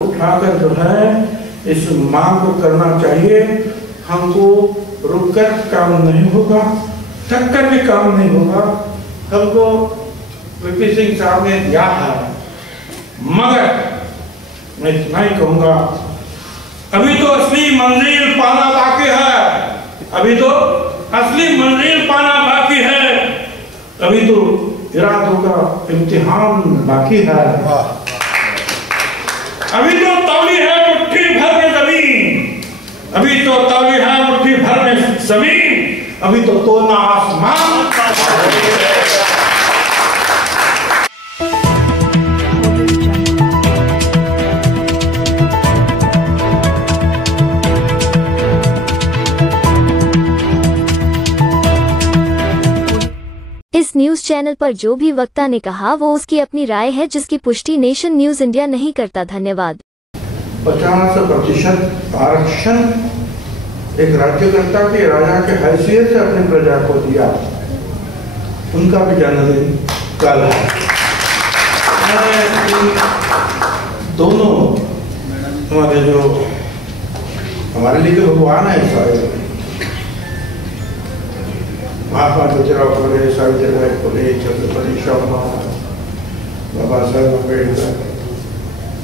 उठाकर जो है इस मांग को करना चाहिए। हमको रुककर काम नहीं होगा, थक कर भी काम नहीं होगा। हमको वीपी सिंह साहब ने दिया है, मगर मैं इतना ही कहूँगा, अभी तो असली मंजिल पाना बाकी है, अभी तो असली मंजिल पाना बाकी है, अभी तो इरादों का इम्तिहान बाकी है। अभी तो तौली है मुट्ठी भर में जमीन, अभी तो तौली है मुट्ठी भर में जमीन, अभी तो तोड़ना आसमान। इस न्यूज चैनल पर जो भी वक्ता ने कहा वो उसकी अपनी राय है, जिसकी पुष्टि नेशन न्यूज इंडिया नहीं करता। धन्यवाद। 50% आरक्षण एक राज्यकर्ता के राजा के हैसियत से अपनी प्रजा को दिया, उनका भी जन्मदिन कल है। दोनों हमारे जो हमारे लिए भगवान है सारे, महात्मा ज्योतिराव फुले, सावित्रीबाई फुले, छत्रपति शिवाजी, बाबा साहेब अम्बेडकर,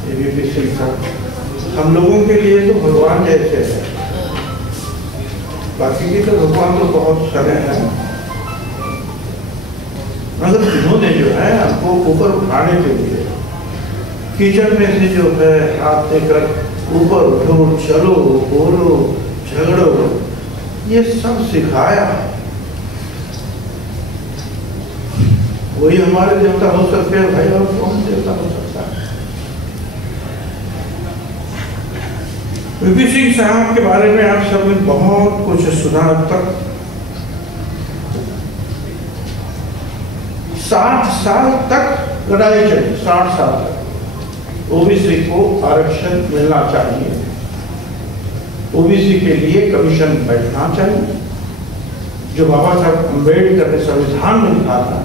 वीपी सिंह साहब, हम लोगों के लिए तो भगवान जैसे है। बाकी के तो भगवान तो बहुत सारे हैं, मगर इन्होंने जो है हमको ऊपर उठाने के लिए कीचड़ में से जो है हाथ देकर ऊपर उठो, चलो, बोलो, झगड़ो, ये सब सिखाया। वही हमारे देवता हो सकते हैं भाई, और कौन देवता हो सकता है? वीपी सिंह साहब के बारे में आप सब ने बहुत कुछ सुना अब तक। 60 साल तक लड़ाई चली, 60 साल तक ओबीसी को आरक्षण मिलना चाहिए, ओबीसी के लिए कमीशन बैठना चाहिए, जो बाबा साहब अम्बेडकर ने संविधान में लिखा था।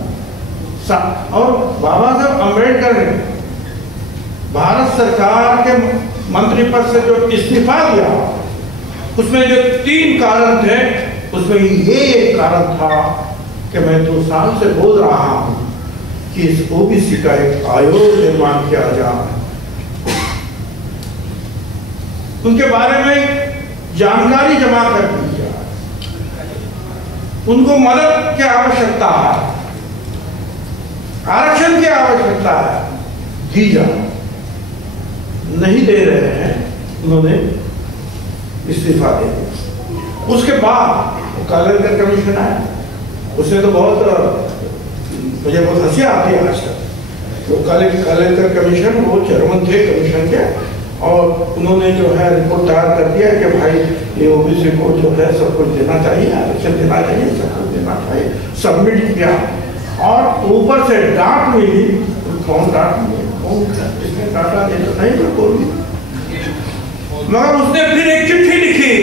और बाबा साहब अम्बेडकर ने भारत सरकार के मंत्री पद से जो इस्तीफा दिया, उसमें जो 3 कारण थे, उसमें ये एक कारण था कि मैं 2 साल से बोल रहा हूं कि इस ओबीसी का एक आयोग निर्माण किया जाए, उनके बारे में जानकारी जमा कर दी जाए, उनको मदद की आवश्यकता है, आरक्षण की आवश्यकता है, दी जाए। नहीं दे रहे हैं, उन्होंने इस्तीफा दे दिया। उसके बाद कालेकर कमीशन आया, उसमें तो मुझे बहुत हंसी आती है आज तक। तो कालेकर कमीशन, वो चेयरमैन थे कमीशन के, और उन्होंने जो है रिपोर्ट तैयार कर दिया कि भाई ये ओबीसी को जो है सब कुछ देना चाहिए, आरक्षण देना चाहिए, सब कुछ देना चाहिए। सबमिट किया और ऊपर से डांट मिली। कौन डांट मिली, कौन इसने डांटा दे तो नहीं बिल्कुल, मगर उसने फिर एक चिट्ठी लिखी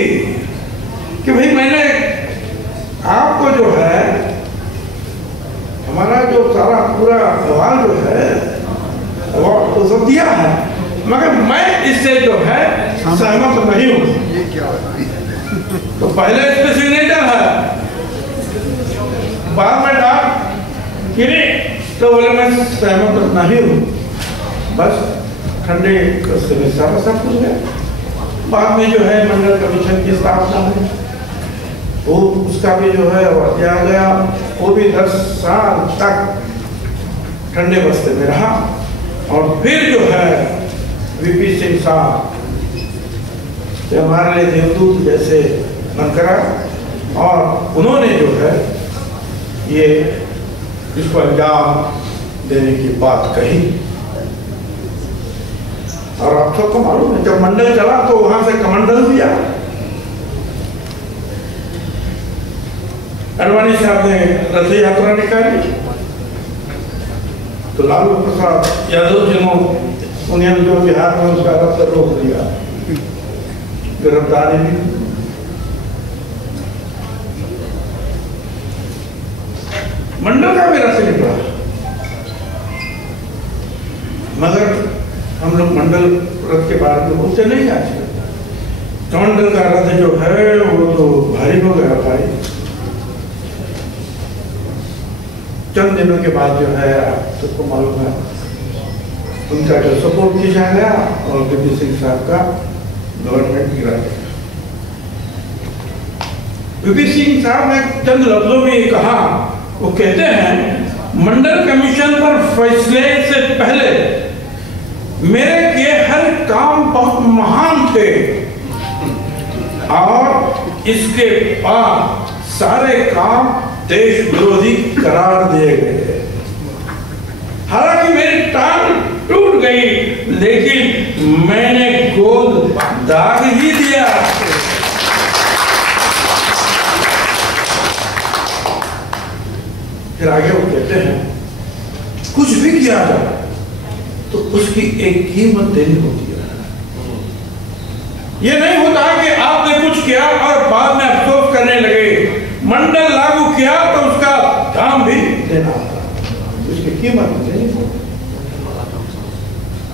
कि भाई मैंने आपको जो है हमारा जो सारा पूरा सवाल जो है वो तो सब दिया है, मगर मैं इससे जो है सहमत नहीं हूँ। तो पहले इस पे सिग्नेचर है, बाद में डाक गिरी तो बोले मैं सहमत नहीं हूँ, बस ठंडे में सारा सब कुछ गया। बाद में जो है मंडल कमीशन की स्थापना हुई, वो उसका भी जो है दिया गया, वो भी 10 साल तक ठंडे बस्ते में रहा। और फिर जो है वीपी सिंह साहब हमारे लिए देवदूत जैसे बनकर, और उन्होंने जो है ये इसको अंजाम देने की बात कही। और आप सबको मालूम है, जब मंडल चला तो वहां से कमंडल दिया। अडवाणी साहब ने रथ यात्रा निकाली, तो लालू प्रसाद यादव जी ने उन्हें जो बिहार में उसका रथ रोक दिया, गिरफ्तारी भी। मंडल का भी रथ निकला, मगर हम लोग मंडल रथ के बारे में बोलते नहीं आज। कमंडल का रथ जो है वो तो भारी हो गया भाई। चंद दिनों के बाद जो है आप सबको मालूम है उनका जो सपोर्ट किया गया और वीपी सिंह साहब का गवर्नमेंट गिरा गया। वीपी सिंह साहब ने चंद लफ्जों में ये कहा, वो कहते हैं मंडल कमीशन पर फैसले से पहले मेरे किए हर काम बहुत महान थे और इसके बाद सारे काम देश विरोधी करार दिए गए। हालांकि मेरी टांग टूट गई लेकिन मैंने गोद दाग ही दिया। फिर आगे वो कहते हैं कुछ भी किया जाए तो उसकी एक कीमत देनी होती है। ये नहीं होता कि आपने कुछ किया और बाद में अफसोस करने लगे। मंडल लागू किया तो उसका दाम भी देना होता, उसकी कीमत देनी होती।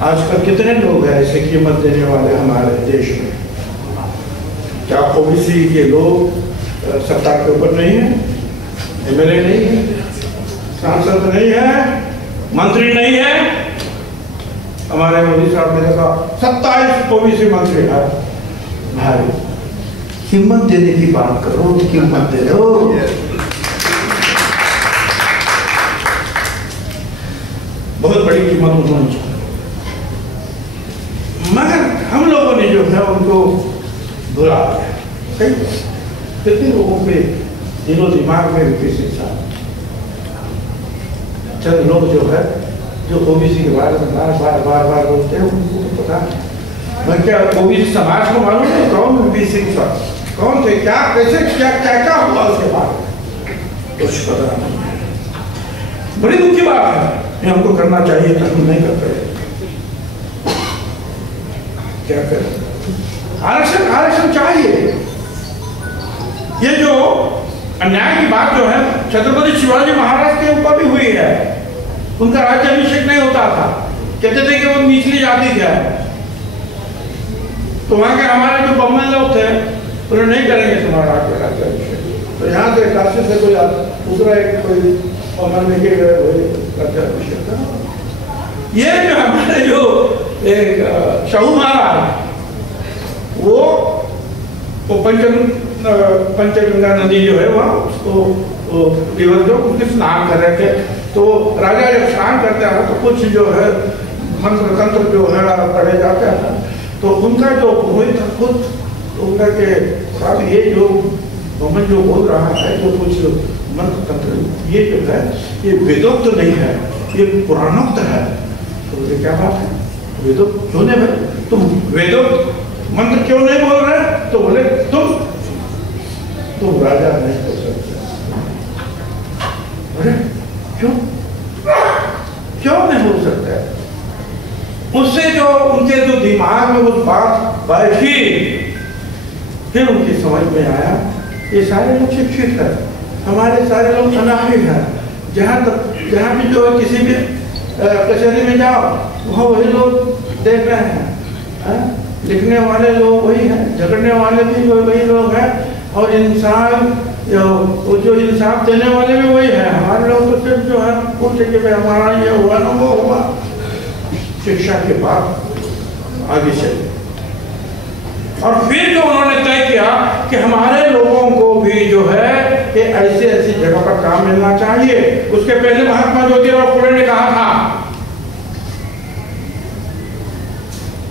आजकल कितने लोग हैं ऐसे कीमत देने वाले हमारे देश में? क्या ओबीसी के लोग सत्ता के ऊपर नहीं है? एमएलए नहीं है, सांसद नहीं है, मंत्री नहीं है? हमारे मोदी साहब ने कहा 27 ओबीसी मंत्री है। भाई कीमत देने की बात करो, कीमत दे दो। बहुत बड़ी कीमत उन्होंने चुकाई, मगर हम लोगों ने जो है उनको भुला दिया। कितने लोगों के दिलो दिमाग में वीपी सिंह साहब, चंद लोग जो है जो ओबीसी के बारे में बार बोलते हैं उनको पता है। मैं क्या ओबीसी समाज को मालूम है कौन वीपी सिंह साहब कौन थे, क्या कैसे क्या क्या क्या हुआ उसके बाद कुछ पता नहीं है। बड़ी दुख की बात है, ये हमको करना चाहिए तो हम नहीं करते। क्या करें? आरक्षण चाहिए। ये जो अन्याय की बात जो है छत्रपति शिवाजी महाराज के ऊपर भी हुई है। उनका राज्याभिषेक नहीं होता था, कहते थे कि वो निचली जाति क्या है, तो वहां के हमारे जो बम्बई लोग थे उन्हें नहीं करेंगे तुम्हारा राज्याभिषेक। तो यहाँ से काशी से कोई दूसरा एक कोई अमर लेके गए राज्याभिषेक का। ये जो हमारे जो एक शाहू महाराज वो पंचगंगा नदी जो है वहाँ उसको रिवर जो उसके स्नान कर रहे थे, तो राजा जब स्नान करते हैं तो कुछ जो है मंत्र तंत्र जो है पढ़े जाते हैं, तो उनका जो पुरोहित था खुद उनका के साथ ये जो बमन जो बोल रहा है जो कुछ मंत्र तंत्र ये जो है ये वेदोक्त नहीं है, ये पुराणोक्त है। तो ये क्या बात है? वेदोक्त क्यों नहीं भाई? तुम वेदोक्त मंत्र क्यों नहीं बोल रहे? तो बोले तुम राजा नहीं हो सकते। अरे क्यों क्यों नहीं हो सकता? उससे जो उनके जो दिमाग में वो बात बैठी, फिर उनकी समझ में आया ये सारे लोग शिक्षित है, हमारे सारे लोग अनाही है। जहाँ भी जो किसी भी कचहरी में जाओ वहाँ वही लोग देख रहे हैं, लिखने वाले लोग वही हैं, झगड़ने वाले भी वही लोग हैं, और इंसाफ जो इंसाफ देने वाले भी वही है। हमारे लोग तो सिर्फ जो है पूछे कि भाई हमारा ये हुआ ना वो हुआ। शिक्षा के बाद आगे चले, और फिर जो उन्होंने तय किया कि हमारे लोगों को भी जो है कि ऐसे ऐसी जगह पर काम मिलना चाहिए। उसके पहले महात्मा ज्योतिराव फुले ने कहा था,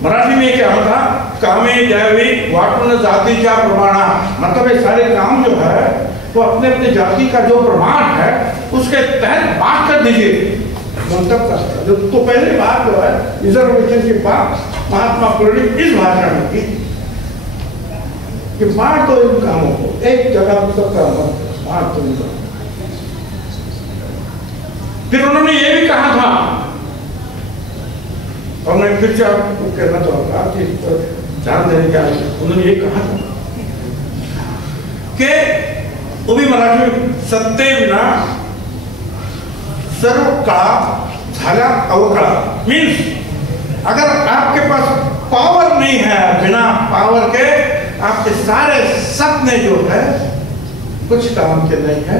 मराठी में क्या था, कामे द्यावी वाटून जातीच्या प्रमाणा, मतलब ये सारे काम जो है वो अपने अपने जाति का जो प्रमाण है उसके तहत बात कर दीजिए। मंतव्य का तो पहली बात जो है रिजर्वेशन की बात महात्मा फुले ने इस भाषण में की कि बांट दो इन कामों को, एक जगह सबका बांट दो इनका। फिर उन्होंने ये भी कहा था, और मैं फिर से आपको कहना चाहूंगा कि ध्यान देने का, उन्होंने ये कहा था कि वो भी मराठी में सत्ते विना सर्व काळ झाला अवकाळ, मीन्स अगर आपके पास पावर नहीं है, बिना पावर के आपके सारे सपने जो है कुछ काम के नहीं है,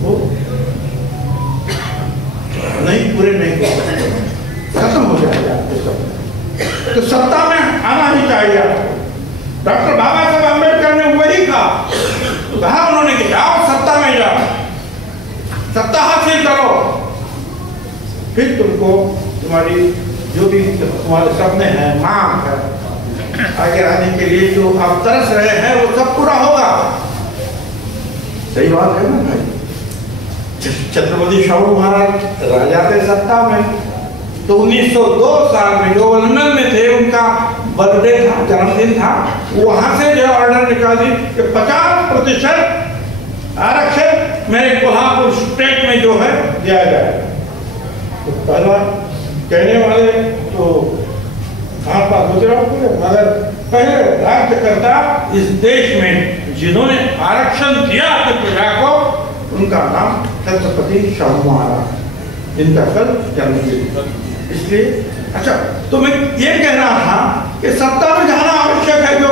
वो नहीं पूरे नहीं हो सकते, खत्म हो जाएगा आपके सपने। तो सत्ता में आना ही चाहिए आपको। डॉक्टर बाबा साहब अम्बेडकर ने वही कहा उन्होंने कि जाओ सत्ता में जाओ, सत्ता हासिल करो, फिर तुमको तुम्हारी जो भी तुम्हारे सपने हैं, मांग है, आगे आने के लिए जो आप तरस रहे हैं वो सब पूरा होगा। सही बात है ना भाई? छत्रपति शाहू महाराज राजा थे सत्ता में, तो 1902 साल में जो लंदन में थे, उनका बर्थडे था, जन्मदिन था, वहां से जो ऑर्डर निकाली कि 50% आरक्षण मेरे कोल्हापुर स्टेट में जो है दिया जाए। तो पहला कहने वाले तो महात्मा ज्योतिराव फुले, मगर पहले राज्यकर्ता इस देश में जिन्होंने आरक्षण दिया अपनी प्रजा को, उनका नाम छत्रपति शाहू महाराज, इनका कल जन्मदिन। इसलिए अच्छा, तो मैं ये कह रहा था कि सत्ता में जाना आवश्यक है, जो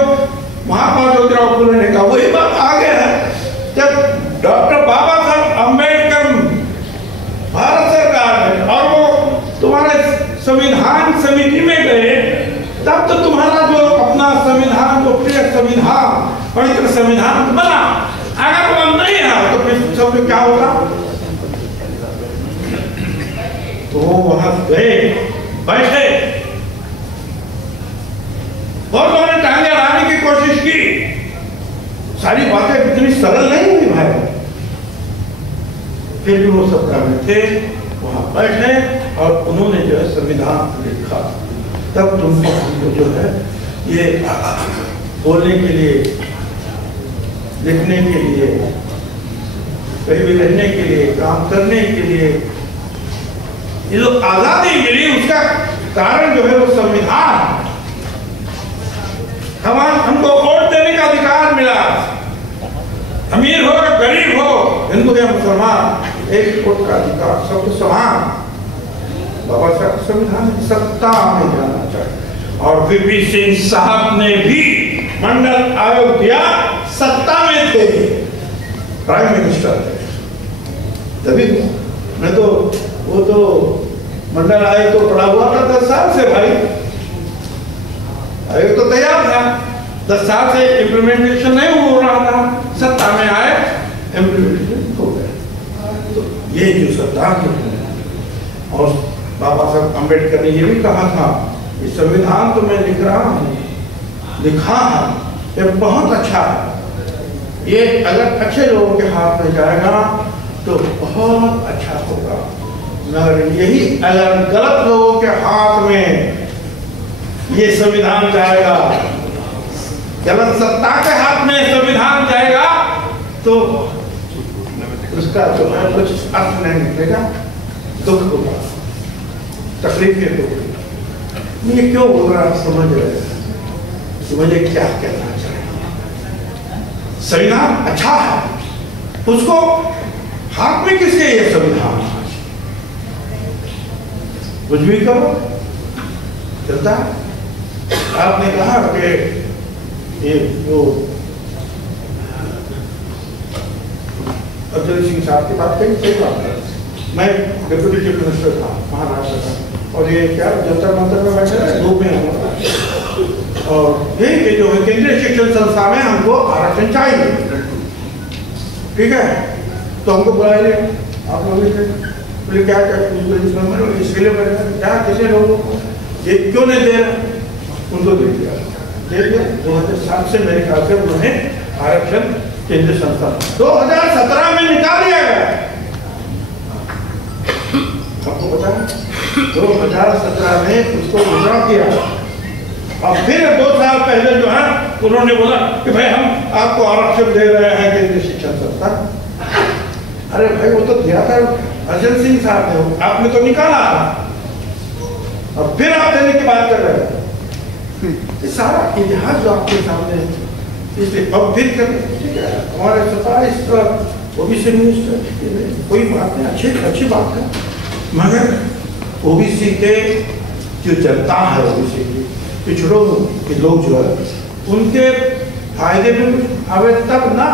महात्मा ज्योतिराव फुले ने कहा वही बात आगे है। जब डॉक्टर बाबा साहब अम्बेडकर भारत सरकार में और वो तुम्हारे संविधान समिति में गए, तब तो तुम्हारा जो अपना संविधान, जो प्रिय संविधान, पवित्र संविधान बना। अगर वो नहीं है तो फिर सब क्या होगा? तो वहां गए, बैठे, और उन्होंने टांगे अड़ाने की कोशिश की। सारी बातें इतनी सरल नहीं हुई भाई। फिर भी वो सत्ता में थे, वहां बैठे और उन्होंने जो है संविधान लिखा। तब तुमको जो है ये बोलने के लिए, लिखने के लिए, कहीं भी रहने के लिए, काम करने के लिए ये जो आजादी मिली, उसका कारण जो है वो संविधान। हमको वोट देने का अधिकार मिला, अमीर हो या गरीब हो, हिंदू या मुसलमान, एक वोट का अधिकार, सबको समान। बाबा साहब संविधान सत्ता में जाना चाहिए। और वीपी सिंह साहब ने भी मंडल आयोग दिया, सत्ता में थे, प्राइम मिनिस्टर थे, तभी मैं तो वो तो मंडल आयोग तो पड़ा हुआ था 10 साल से भाई, आयोग तो तैयार था, 10 साल से इम्प्लीमेंटेशन नहीं हो रहा था, सत्ता में आए, इम्प्लीमेंटेशन हो गया। तो ये जो सत्ता है, और बाबा साहब अम्बेडकर ने ये भी कहा था कि संविधान तो मैं लिख रहा हूँ, लिखा है, ये बहुत अच्छा है, ये अगर अच्छे लोगों के हाथ में जाएगा तो बहुत अच्छा होगा, मगर यही अगर गलत लोगों के हाथ में ये संविधान जाएगा, गलत सत्ता के हाथ में संविधान जाएगा, तो उसका जो है कुछ अर्थ नहीं निकलेगा, दुख होगा, तकलीफें होगी। ये क्यों बोल रहा है समझ रहे हैं कि मुझे क्या कहना चाहिए? संविधान अच्छा है, उसको हाथ में किसके ये संविधान, कुछ भी करो चलता है। आपने कहा कि ये जो अफजल सिंह साहब की बात कही, सही बात है। मैं डिप्यूटी चीफ मिनिस्टर था महाराष्ट्र का, और ये क्या जंतर मंतर में बैठे थे, धूप में हम, और यही जो है केंद्रीय शिक्षण संस्था में हमको आरक्षण चाहिए, ठीक है? तो हमको बुलाया आप लोग बोले क्या इसके लिए क्या किसी लोगों को ये क्यों नहीं दे रहे, उनको दे दिया। 2007 से मेरे ख्याल से उन्होंने आरक्षण केंद्रीय संस्था 2017 में निकाल दिया गया। आपको पता है 2017 में उसको विड्रॉ किया, और फिर 2 साल पहले जो है उन्होंने बोला कि भाई हम आपको आरक्षण दे रहे हैं केंद्रीय शिक्षण संस्था। अरे भाई वो तो दिया था अफजल सिंह साहब ने, आपने तो निकाला, और फिर आप देने की बात कर रहे हैं। ये सारा इतिहास जो आपके सामने है, इसलिए अब फिर ठीक है हमारे 27 ओबीसी मिनिस्टर, कोई बात नहीं, अच्छी बात है, मगर ओबीसी के जो जनता है ओबीसी की, पिछड़ों के लोग जो है उनके फायदे में कुछ आवे तब ना,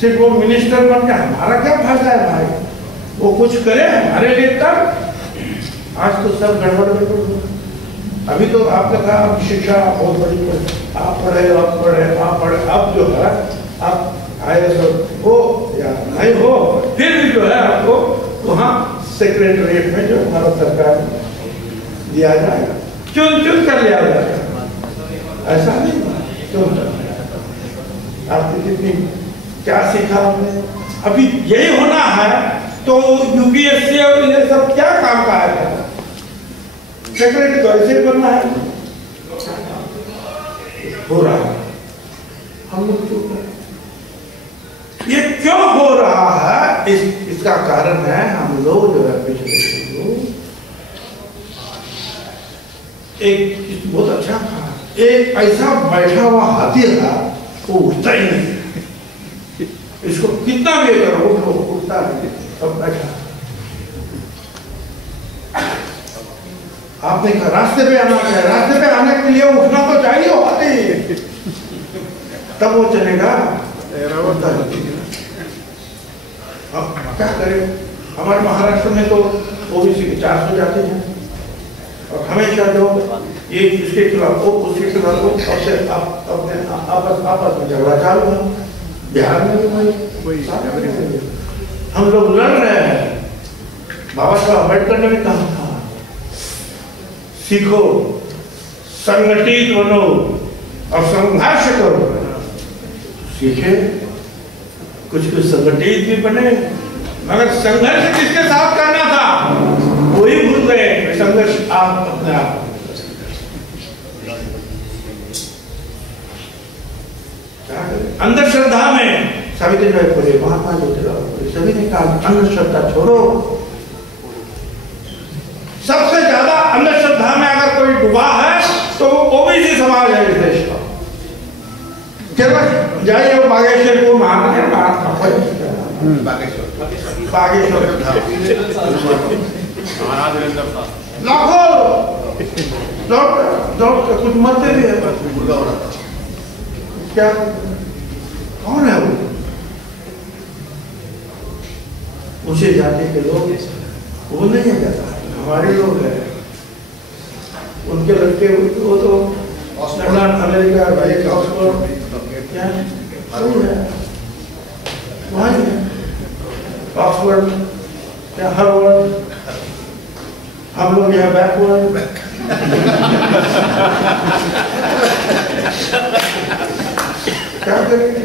सिर्फ वो मिनिस्टर बन के हमारा क्या फायदा है भाई, वो कुछ करे हमारे लिए तब। आज तो सब गड़बड़ गड़बड़। अभी तो आपने कहा शिक्षा बहुत बड़ी है, आप पढ़े आप पढ़े, अब जो है आप IAS हो या नहीं हो, फिर भी जो है आपको वहाँ सेक्रेटरीट में जो भारत सरकार दिया जाएगा, चुन चुन कर लिया जाएगा। ऐसा नहीं चुन कर। आपने कितनी क्या सीखा हमने, अभी यही होना है तो UPSC और ये सब क्या काम का है, सेक्रेटरी तो ऐसे बनना है, हो रहा है। हम लोग चुप हैं। ये क्यों हो रहा है, इसका कारण है हम लोग जो है पिछले एक बहुत अच्छा था, एक ऐसा बैठा हुआ हाथी था वो उठता ही नहीं, इसको कितना भी करो उठता नहीं, सब बैठा। आपने कहा रास्ते पे आना है, रास्ते पे आने के लिए उठना तो चाहिए हाथी, तब वो चलेगा। अब क्या करें, हमारे महाराष्ट्र में तो ओबीसी के 400 जाते हैं और हमेशा जो ये इसके खिलाफ वो उसके खिलाफ वो, अपने आपस में झगड़ा चालू है। बिहार में भी हम लोग लड़ रहे हैं। बाबा साहब अम्बेडकर ने भी कहा था सीखो, संगठित बनो और संघर्ष करो। सीखे, कुछ संगठित भी बने, मगर संघर्ष किसके साथ करना था वही भूल गए। संघर्ष आप अपने आप अंधश्रद्धा में सावित्रीबाई फुले, महात्मा ज्योतिराव फुले सभी ने कहा अंधश्रद्धा छोड़ो। सबसे ज्यादा अंधश्रद्धा में अगर कोई डूबा है तो वो ओबीसी समाज है इस देश का। चलो जाइए वो बागेश्वर को मानते हैं, बागेश्वर लाखों डॉक्टर कुछ मरते भी है, क्या कौन है वो उसे जाते के लोग, वो नहीं है जाता, हमारे लोग हैं। उनके लड़के वो तो अमेरिका ऑक्सफोर्ड क्या है, वहाँ ऑक्सफोर्ड क्या हार्वर्ड, हम लोग यहाँ बैकवर्ड। क्या करेंगे,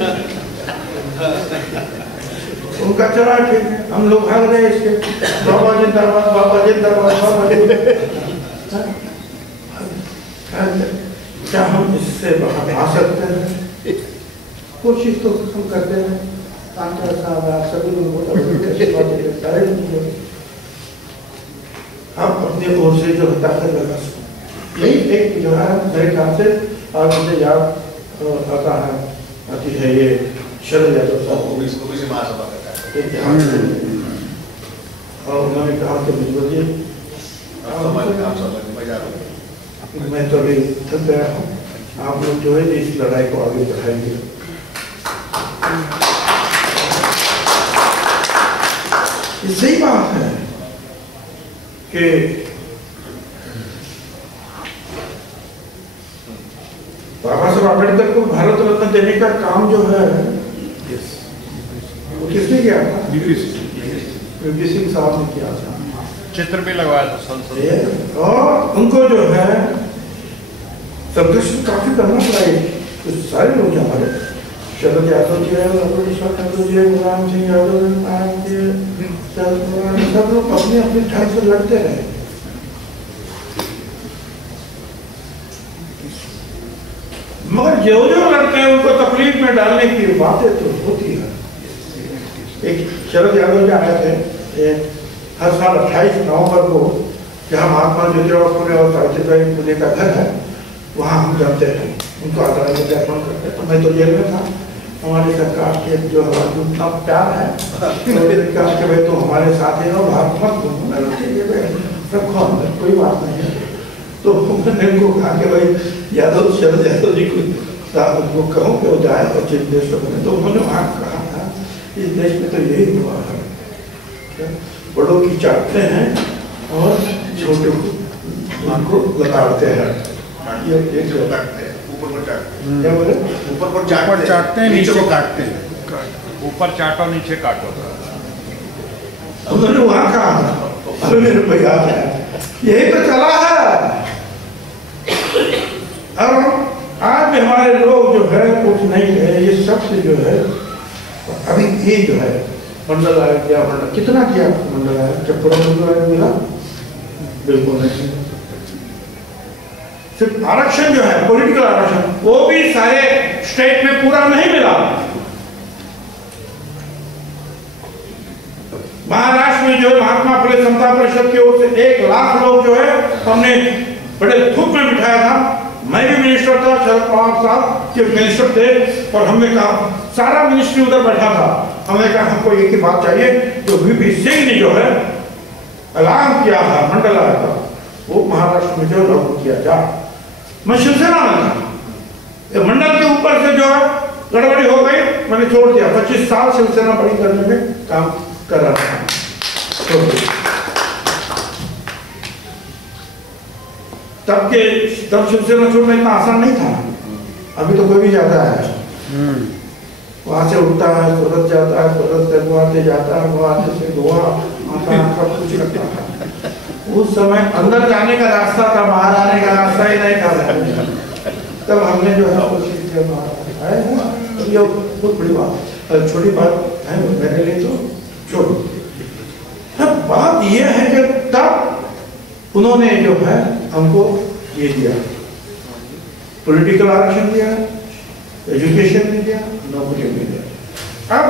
उनका चला ठीक है, हम लोग भाग रहे इसके बाबा जिंदाबाद, बाबा जिंदाबाद, बाबा जिंदाबाद। क्या हम इससे बाहर आ सकते हैं? कोशिश तो हम करते हैं। साहब सभी लोग हम अपने ओर से जो ताकत लगा यही एक जो है मेरे ख्याल से, और मुझे याद आता है आती है ये शरद यादव साहब और उन्होंने कहा कि मुझे मैं तो अभी थक गया हूँ, आप लोग जो है इस लड़ाई को आगे बढ़ाएंगे। ये सही बात है कि बाबा साहब अम्बेडकर को भारत रत्न देने का काम जो है वो किसने किया था? वीपी सिंह साहब ने किया था, चित्र भी लगवाया था संसद। और उनको जो है संघर्ष काफी करना पड़ा। कुछ सारे लोग हमारे शरद यादव जी है, यादव जी है, गुलाम सिंह यादव सब लोग अपने अपने ढंग से लड़ते रहे। मगर जो जो लड़ते हैं उनको तकलीफ में डालने की बातें तो होती है। एक शरद यादव जी आए थे हर साल 28 नवंबर को, जहाँ महात्मा ज्योतिराव फुले और सावित्रीबाई फुले का घर है, वहाँ हम जाते हैं, उनको आदरांजलि ज्ञापन करते हैं। तो मैं तो जेल में था, हमारी सरकार के जो उतना प्यार है तो कहा कि भाई तो हमारे साथ ही रहो, भारत मत रखो अंदर, कोई बात नहीं है। तो मैंने उनको कहा कि भाई यादव शरद यादव जी को उनको कहो कि वो जाए और चीफ मिनिस्टर बने। तो उन्होंने वहाँ कहा था इस देश में तो यही हुआ है, बड़ों की चाटते हैं और छोटे को लगाते हैं। ये ऊपर को चाटते क्या बोले? ऊपर को चाटते हैं, नीचे को काटते हैं। ऊपर चाटो नीचे काटो। उन्होंने वहाँ कहा अरे मेरे भैया यही तो चला है। और आज भी हमारे लोग जो है कुछ नहीं है, ये सबसे जो है अभी ये जो है मंडल आयोग किया, मंडल कितना किया मंडल आयोग, जब पूरा मंडल आयोग मिला बिल्कुल नहीं। सिर्फ आरक्षण जो है पॉलिटिकल आरक्षण वो भी सारे स्टेट में पूरा नहीं मिला। महाराष्ट्र में जो है महात्मा फुले समता परिषद की ओर से 1 लाख लोग जो है हमने बड़े धूप में बिठाया था। मैं भी मिनिस्टर था, शरद पवार साहब के मिनिस्टर थे, और हमने कहा सारा मिनिस्ट्री उधर बैठा था। हमने कहा हमको एक ही बात चाहिए, जो वीपी सिंह ने जो है ऐलान किया है मंडल आयोग का, वो महाराष्ट्र में जो लागू किया जाए। मैं शिवसेना में था, मंडल के ऊपर से जो है गड़बड़ी हो गई, मैंने छोड़ दिया। 25 साल शिवसेना बड़ी करने में काम कर रहा था। तब शिवसेना छोड़ना इतना आसान नहीं था। अभी तो कोई भी जाता है, वहां से उठता है, सूरत जाता है, सूरत से गुवाहाटी जाता है, गुवाहाटी से गोवा आता है, सब कुछ करता है। उस समय अंदर जाने का रास्ता था, बाहर आने का रास्ता ही नहीं था। तब हमने जो है कोशिश किया बाहर आए। ये बहुत बड़ी बात, छोटी बात है मेरे लिए तो छोड़ो। बात यह है कि तब उन्होंने जो है हमको ये दिया, पॉलिटिकल आरक्षण दिया, एजुकेशन नहीं दिया, नौकरी नहीं दिया। अब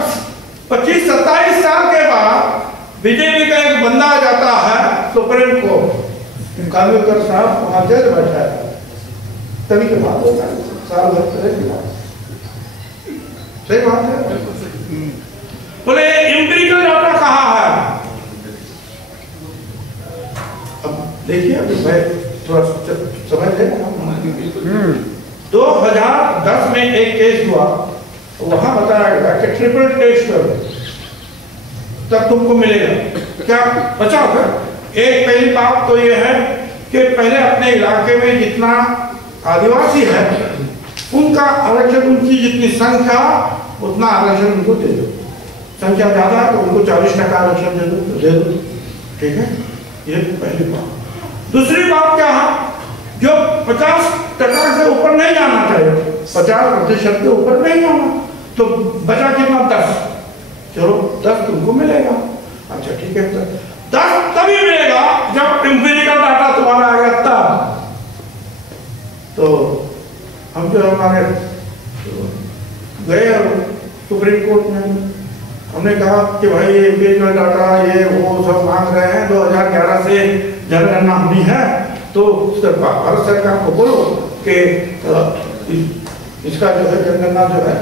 25-27 साल के बाद बीजेपी का एक बंदा आ जाता है सुप्रीम कोर्ट, कानूनकर साहब वहां जज बैठा है, तभी के बाद होता है, साल भर पहले की बात। सही बात है। बोले एम्पिरिकल डाटा कहाँ है? अब देखिए, अभी मैं थोड़ा समझ लेना। 2010 में एक केस हुआ, वहां बताया गया कि ट्रिपल टेस्ट करो तब तुमको मिलेगा। क्या बचाओ कर? एक पहली बात तो ये है कि पहले अपने इलाके में जितना आदिवासी है उनका आरक्षण, उनकी जितनी संख्या उतना आरक्षण उनको दे दो। संख्या ज्यादा है तो उनको 40% आरक्षण दे दो, ठीक है? ये पहली बात। दूसरी बात क्या है, जो 50% से ऊपर नहीं जाना चाहिए, 50% के ऊपर नहीं जाना, तो बचा कितना? 10। चलो 10 तुमको मिलेगा। अच्छा ठीक है, 10 तभी मिलेगा जब एम्पिरिकल डाटा तुम्हारा आएगा तब। तो हम जो हमारे गए सुप्रीम कोर्ट में, हमने कहा कि भाई ये एम्पिरिकल डाटा ये वो सब मांग रहे हैं, 2011 से जनगणना होनी है, तो भारत सरकार को बोलो कि इसका जो है जनगणना जो है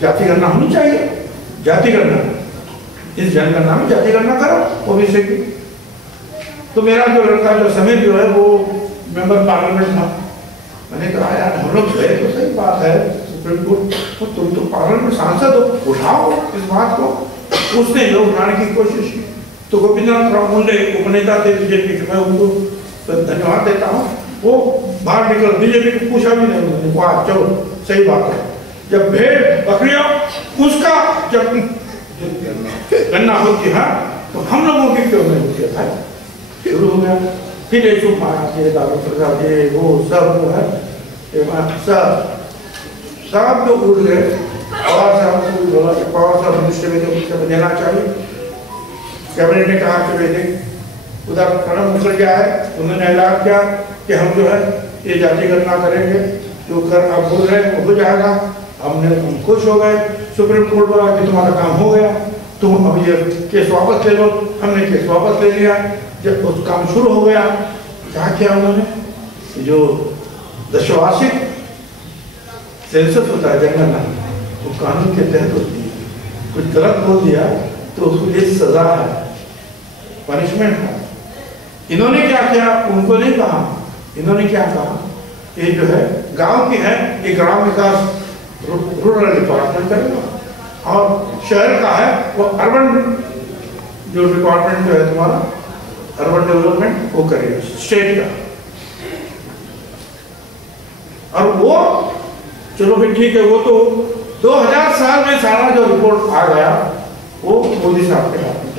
जाति गणना होनी चाहिए, जाति गणना, इस जनगणना में जाति गणना करो ओबीसी की। तो मेरा जो लड़का जो समीर जो है वो मेंबर पार्लियामेंट था, मैंने कहा यार हम लोग गए तो सही बात है सुप्रीम कोर्ट, तो तुम तो पार्लियामेंट सांसद हो, उठाओ इस बात को। उसने लोग उठाने की कोशिश की, तो गोविंदनाथ राव मुंडे उपनेता थे बीजेपी के, मैं उनको धन्यवाद देता हूँ। वो बाहर निकल, बीजेपी को पूछा भी नहीं उन्होंने, वाह चलो सही बात है। जब भेड़ बकरियां उसका जब गन्ना होती है तो हम लोगों की क्यों नहीं होती है? शुरू हो गया, फिर एक दारू प्रसाद ये वो सब जो है सब जो उड़ गए। पवार साहब को बोला कि पवार साहब मिनिस्टर में देना चाहिए। कैबिनेट ने कहा कि देख उधर प्रणब मुखर्जी आए, उन्होंने ऐलान किया कि हम जो है ये जाति गणना करेंगे, जो कर आप बोल रहे हैं वो हो जाएगा। हम खुश हो गए। सुप्रीम कोर्ट बोला कि तुम्हारा काम हो गया, तुम अब ये केस वापस ले लो। हमने केस वापस ले लिया। जब उस काम शुरू हो गया, क्या किया उन्होंने, जो दशवार्षिक सेंसस होता है जनगणना, वो कानून के तहत होती है। कुछ गलत बोल दिया तो उसको ये सजा है, पनिशमेंट है। इन्होंने क्या किया, उनको नहीं कहा, इन्होंने क्या कहा, ये जो है गांव की है, ये ग्राम विकास रूरल डिपार्टमेंट करेगा, और शहर का है वो अर्बन जो डिपार्टमेंट जो है तुम्हारा अर्बन डेवलपमेंट वो करेगा स्टेट का। और वो चलो फिर ठीक है, वो तो 2000 साल में सारा जो रिपोर्ट आ गया वो मोदी साहब के हाथ में।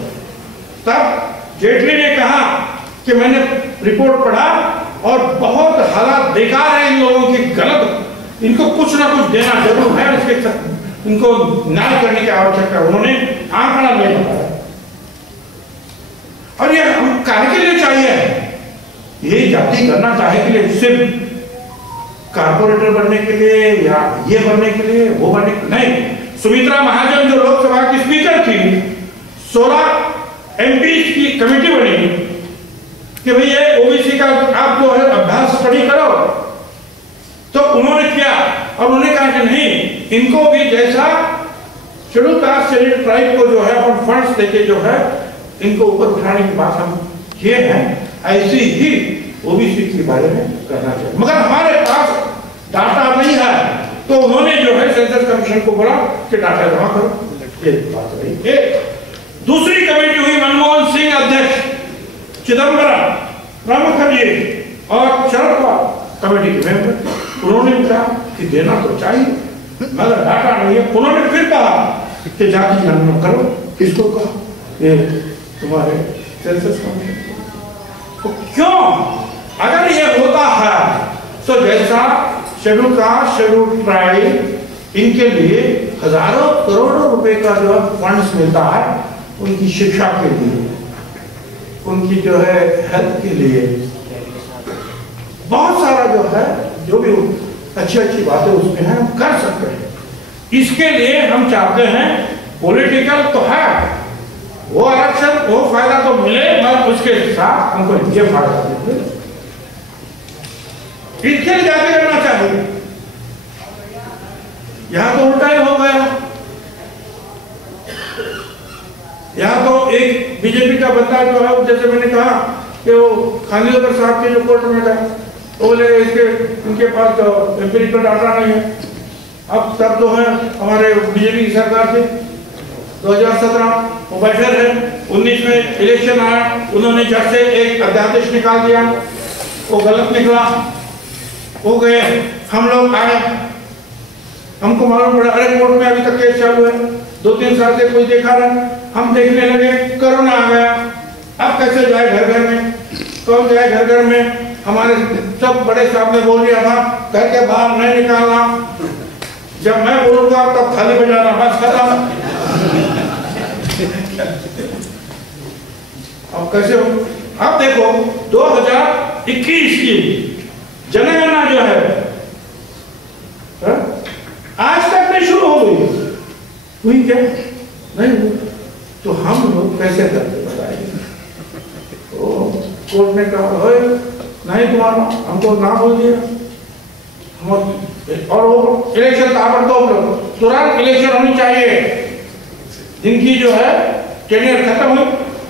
तब जेटली ने कहा कि मैंने रिपोर्ट पढ़ा और बहुत हालात बेकार है इन लोगों की, गलत, इनको कुछ ना कुछ देना जरूर है, इसके इनको न्याय करने की आवश्यकता है। उन्होंने आंकड़ा नहीं बताया। और ये हम काहे के लिए चाहिए, ये जाति करना चाहे के लिए, सिर्फ कारपोरेटर बनने के लिए या ये बनने के लिए वो बनने के नहीं। सुमित्रा महाजन जो लोकसभा की स्पीकर थी, 16 एमपी की कमेटी बनी कि भाई ये ओबीसी का आप जो है अभ्यास स्टडी करो, तो उन्होंने किया और उन्होंने कहा कि नहीं, इनको भी जैसा शेड्यूल कास्ट शेड्यूल ट्राइब को जो है अपन फंड्स देके जो है इनको ऊपर उठाने की बात हम किए हैं, ऐसी ही ओबीसी के बारे में करना चाहिए। मगर हमारे पास डाटा नहीं है, तो उन्होंने जो है सेंसस कमीशन को बोला कि डाटा जमा करो। ये बात रही। एक दूसरी कमेटी हुई, मनमोहन सिंह अध्यक्ष, चिदम्बरम, राम मुखर्जी और शरद पवार कमेटी के मेंबर। उन्होंने कहा कि देना तो चाहिए मगर डाटा नहीं है। उन्होंने फिर कहा कि जाति गणना करो। किसको कहा? ये तुम्हारे सेंसस कमीशन। तो क्यों, अगर ये होता है तो जैसा शेड्यूल कास्ट शेड्यूल ट्राइब इनके लिए हजारों करोड़ों रुपए का जो फंड्स मिलता है उनकी शिक्षा के लिए, उनकी जो है हेल्थ के लिए, बहुत सारा जो है जो भी अच्छी अच्छी बातें उसमें हैं हम कर सकते हैं। इसके लिए हम चाहते हैं पॉलिटिकल तो है, वो आरक्षण वो फायदा तो मिले, मगर उसके साथ हमको ये फायदा मिले। इसके लिए जाके करना चाहिए। यहां तो उल्टा ही हो गया। यहां तो एक बीजेपी का बंदा जो है, जैसे मैंने कहा कि वो खानविलकर साहब के जो कोर्ट में गए, वो बोले इसके उनके पास तो एम्पिरिकल डाटा नहीं है। अब तब जो है हमारे बीजेपी की सरकार थी 2017, वो बैठे रहे, 19 में इलेक्शन आया, उन्होंने झट से एक अध्यादेश निकाल दिया, वो गलत निकला, हो गए। हम लोग आए, हमको मालूम पड़ा अरे कोर्ट में अभी तक केस चालू है, 2-3 साल से कोई देखा रहा। हम देखने लगे, कोरोना आ गया, अब कैसे जाए घर घर में, कौन जाए घर घर में। हमारे सब बड़े साहब ने बोल दिया था घर के बाहर नहीं निकालना, जब मैं बोलूंगा तब खाली बजाना, बस खत्म। अब कैसे हो? अब देखो 2021 की जनगणना जो है आज तक नहीं शुरू हो गई, हुई क्या? नहीं हुई। तो हम लोग कैसे करते बताइए? कोर्ट ने कहा नहीं तुम्हारा, हमको ना बोल दिया। और वो इलेक्शन ताबड़तोड़ तुरंत इलेक्शन होनी चाहिए। जिनकी जो है टेन्योर खत्म हुई,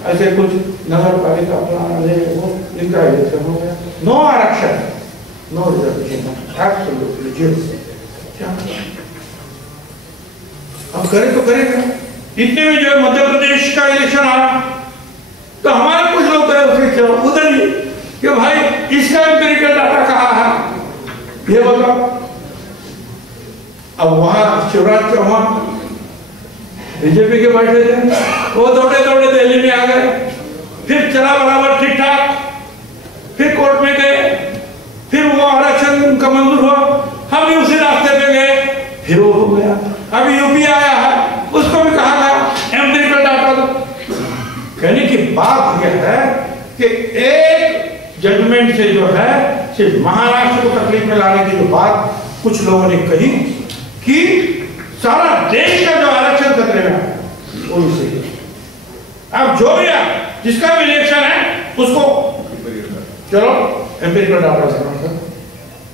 ऐसे कुछ नगर पालिका वो इनका इलेक्शन हो गया, नो आरक्षण, नो रिजर्वेशन, एब्सोल्युटली जीरो। हम करें तो करेंगे। इतने में जो है मध्य प्रदेश का इलेक्शन आया तो हमारे कुछ लोग गए उधर ही कि भाई इसका एम्पिरिकल डाटा कहाँ है ये बताओ। अब वहां शिवराज चौहान बीजेपी के बैठे थे, वो दौड़े दौड़े दिल्ली में आ गए, फिर चला बराबर ठीक ठाक, फिर कोर्ट में गए, फिर वो आरक्षण उनका मंजूर हुआ, हम भी उसी रास्ते पे गए, फिर वो हो गया। अभी यूपी आया है, उसको भी कहा था एम्पिरिकल डाटा दो। कहने की बात यह है कि एक जजमेंट से जो है सिर्फ महाराष्ट्र को तकलीफ में लाने की जो बात कुछ लोगों ने कही कि सारा देश का जो आरक्षण खतरे में है वो इसे। अब जो भी है जिसका भी इलेक्शन है उसको चलो एम्पिरिकल डाटा जमा करो,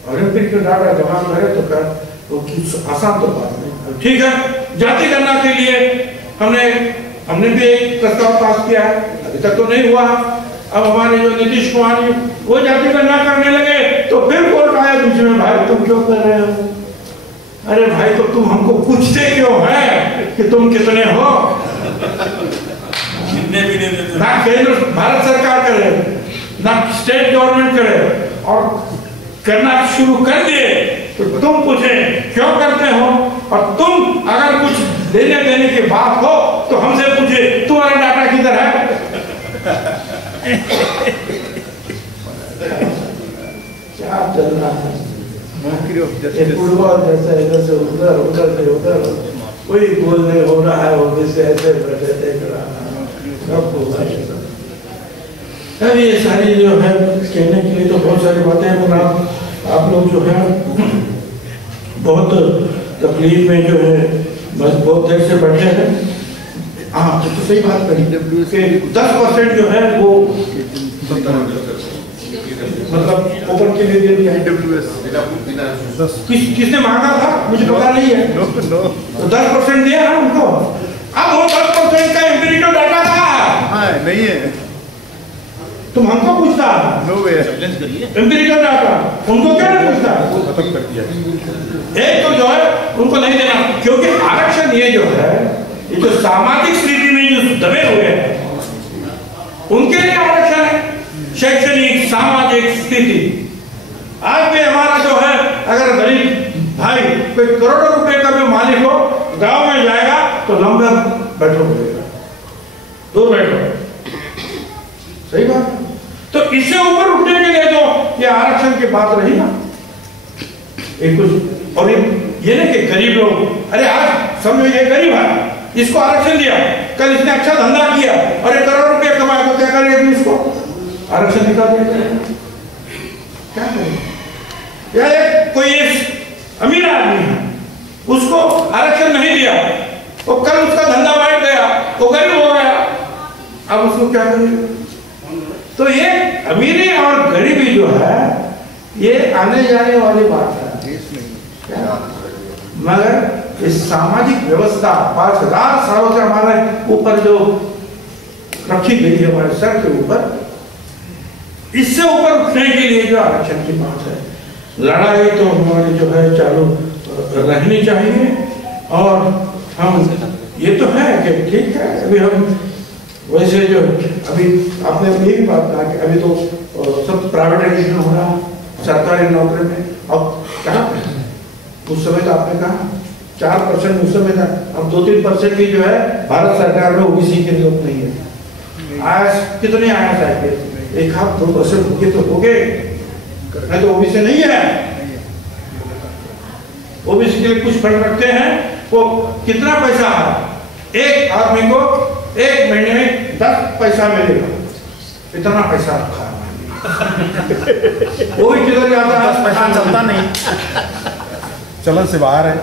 और एम्पिरिकल डाटा जमा करे तो कर वो आसान तो बात नहीं। ठीक है, जाति गणना के लिए हमने भी एक प्रस्ताव पास किया है, अभी तक तो नहीं हुआ, अब हमारे जो नीतीश कुमार जी वो जाति गणना करने लगे तो फिर कोर्ट आया बीच में, भाई तुम क्यों कर रहे हो? अरे भाई तो तुम हमको पूछते क्यों है कि तुम कितने हो? ना केंद्र भारत सरकार करे ना स्टेट गवर्नमेंट करे, और करना शुरू कर दिए तो तुम पूछे क्यों करते हो? और तुम अगर कुछ लेने देने की बात हो तो हमसे पूछे तुम्हारा डाटा किधर है? क्या चल रहा है? फुटबॉल जैसा इधर से उधर, उधर से उधर, कोई गोल नहीं हो रहा है, वो से ऐसे बैठे देख रहा है। अब ये सारी जो है कहने के लिए तो बहुत सारी बातें हैं, पर आप लोग जो है बहुत तकलीफ में जो है बस बहुत देर से बैठे हैं। हाँ तो सही बात करी कि 10% जो है वो मतलब ओपन के लिए दे दिया है। किसने मांगा था मुझे पता नहीं है, तो 10% दिया ना उनको। अब वो 10% का एम्पिरिकल डाटा कहाँ है? नहीं है। तुम हमको पूछता एम्पिरिकल डाटा, उनको क्या नहीं पूछता? खत्म कर दिया। एक तो जो है उनको नहीं देना, क्योंकि आरक्षण ये जो है ये जो सामाजिक स्थिति में जो दबे हुए हैं उनके लिए आरक्षण है। शैक्षणिक सामाजिक स्थिति आज भी हमारा जो है, अगर गरीब भाई कोई करोड़ों रुपए का भी मालिक हो, गांव में जाएगा तो लंबे बैठो बोलेगा, दूर बैठो। सही बात। तो इससे ऊपर उठने के लिए जो ये आरक्षण की बात रही ना, एक कुछ और ये नहीं कि गरीब लोग, अरे आज समझो ये गरीब है, इसको आरक्षण दिया, कल इसने अच्छा धंधा किया और 1 करोड़ रुपया कमाया तो क्या करेगा? इसको आरक्षण निकाल दिया, क्या करेगा? या एक कोई एक अमीर आदमी है, उसको आरक्षण नहीं दिया, वो कल उसका धंधा बैठ गया, वो गरीब हो गया, अब उसको क्या करेगा? तो ये अमीरी और गरीबी जो है ये आने जाने वाली बात है, मगर इस सामाजिक व्यवस्था 5000 सालों से हमारे ऊपर जो रखी गई है हमारे सर के ऊपर, इससे ऊपर उठने के लिए जो आरक्षण की बात है, लड़ाई तो हमारी जो है चालू रहनी चाहिए। और हम ये तो है कि ठीक है, अभी हम वैसे जो अभी आपने ये भी बात कहा कि अभी तो सब प्राइवेटाइजेशन हो रहा है सरकारी नौकरी में। अब कहा उस समय तो आपने कहा 4% उस समय था, अब 2-3% की जो है भारत सरकार में ओबीसी के लोग नहीं है। आज कितने आया था? 1-2% होंगे तो हो गए, नहीं तो ओबीसी नहीं है। ओबीसी के लिए कुछ फंड रखते हैं, वो कितना पैसा है? एक आदमी को 1 महीने में 10 पैसा मिलेगा, इतना पैसा रखा है। वो भी किधर जाता है? 10 पैसा चलता नहीं, चलन से बाहर है।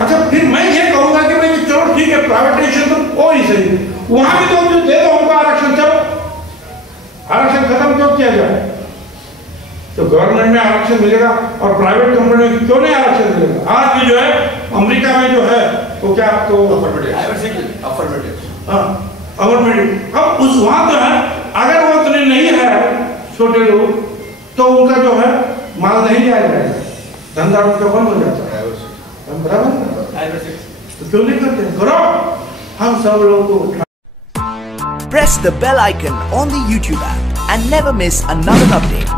अच्छा, फिर मैं ये कहूंगा कि भाई चलो ठीक है, प्राइवेटाइजेशन तो हो ही सही, वहां भी तो दे दो हमको आरक्षण, चलो आरक्षण खत्म क्यों किया जाए? तो गवर्नमेंट में आरक्षण मिलेगा और प्राइवेट कंपनी में क्यों नहीं आरक्षण मिलेगा? आज भी जो है अमेरिका में जो है तो क्या आपको अब उस वहां जो है अगर वो उतने नहीं है छोटे लोग तो उनका जो है माल नहीं लिया जाएगा, धंधा उनका बंद हो जाता है। बराबर, तो क्यों नहीं करते? करो, हम सब लोग को। Press the bell icon on the YouTube app and never miss another update.